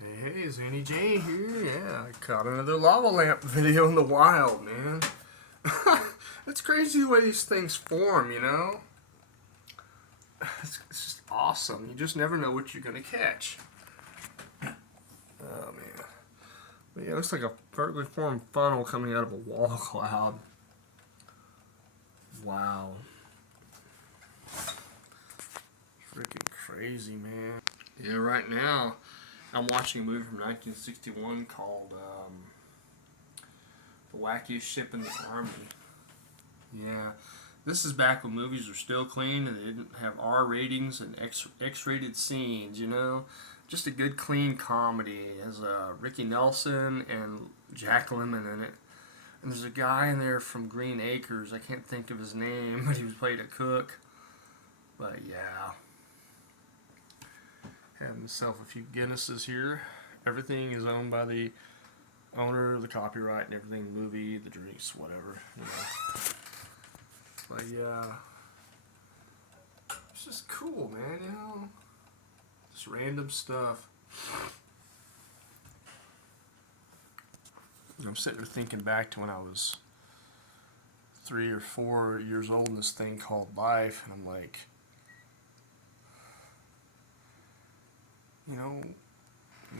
Hey, Zany J here. Yeah, I caught another lava lamp video in the wild, man. It's crazy the way these things form, you know? It's just awesome. You just never know what you're going to catch. Oh, man. But yeah, it looks like a perfectly formed funnel coming out of a wall cloud. Wow. Freaking crazy, man. Yeah, right now, I'm watching a movie from 1961 called The Wackiest Ship in the Army. Yeah, this is back when movies were still clean and they didn't have R ratings and X-rated scenes. Just a good clean comedy. It has Ricky Nelson and Jack Lemmon in it, and there's a guy in there from Green Acres. I can't think of his name, but he was played a cook. But yeah, had himself a few Guinnesses here. Everything is owned by the owner, the copyright, and everything. The movie, the drinks, whatever. But yeah, it's just cool, man. Just random stuff. I'm sitting there thinking back to when I was 3 or 4 years old in this thing called life, and I'm like,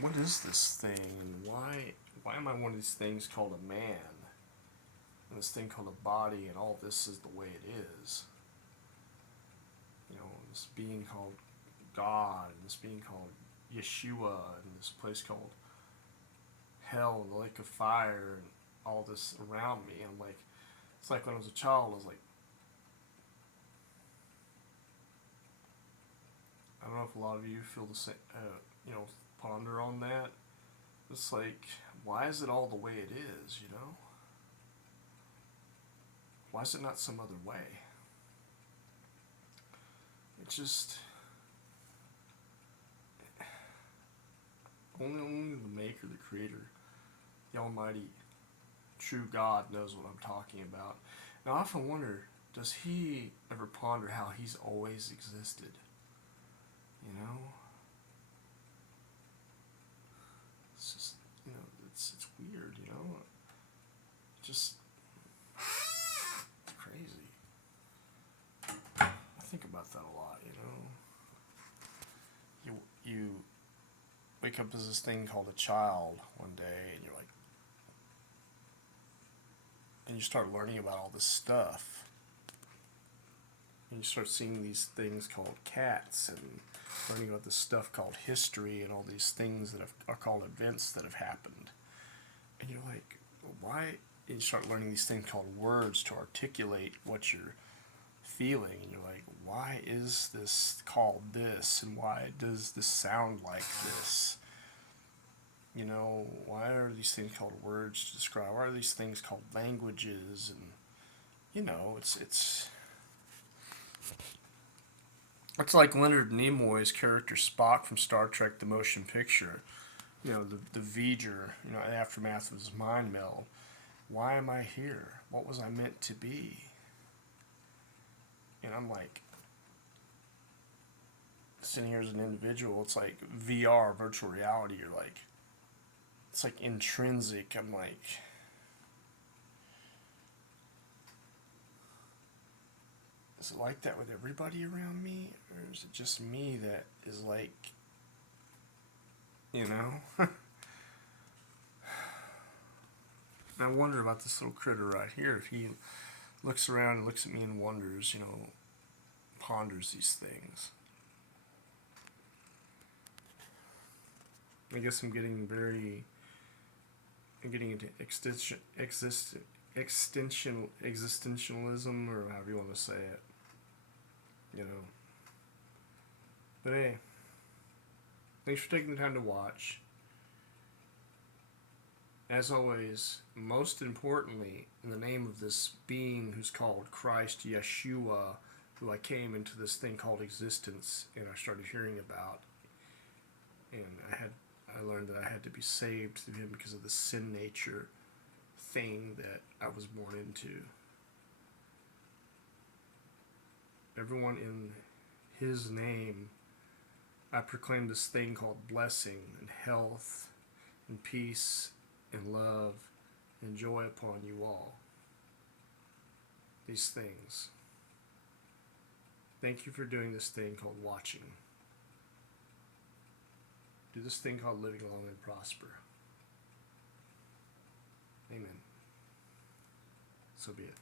what is this thing, and why am I one of these things called a man, and this thing called a body, and all this is the way it is? This being called God, and this being called Yeshua, and this place called hell and the lake of fire, and all this around me. I'm like, it's like when I was a child, I was like, I don't know if a lot of you feel the same, ponder on that. It's like, why is it all the way it is, Why is it not some other way? It's just, only the maker, the creator, the almighty, true God knows what I'm talking about. And I often wonder, does he ever ponder how he's always existed? It's just, it's weird, Just, it's crazy. I think about that a lot, You wake up as this thing called a child one day, and you're like, and you start learning about all this stuff. And you start seeing these things called cats, and learning about this stuff called history, and all these things that are called events that have happened. And you're like, why? And you start learning these things called words to articulate what you're feeling. And you're like, why is this called this? And why does this sound like this? Why are these things called words to describe? Why are these things called languages? And, it's like Leonard Nimoy's character Spock from Star Trek: The Motion Picture. The V'ger, aftermath of his mind meld. Why am I here? What was I meant to be? And I'm like, sitting here as an individual, it's like VR, virtual reality. You're like, it's like intrinsic. I'm like, is it like that with everybody around me? Or is it just me that is like, And I wonder about this little critter right here. If he looks around and looks at me and wonders, ponders these things. I guess I'm getting into existentialism, or however you want to say it. But hey, thanks for taking the time to watch. As always, most importantly, in the name of this being who's called Christ, Yeshua, who I came into this thing called existence, and I started hearing about, and I learned that I had to be saved through him because of the sin nature thing that I was born into. Everyone in his name I proclaim this thing called blessing and health and peace and love and joy upon you all. These things. Thank you for doing this thing called watching. Do this thing called living long and prosper. Amen. So be it.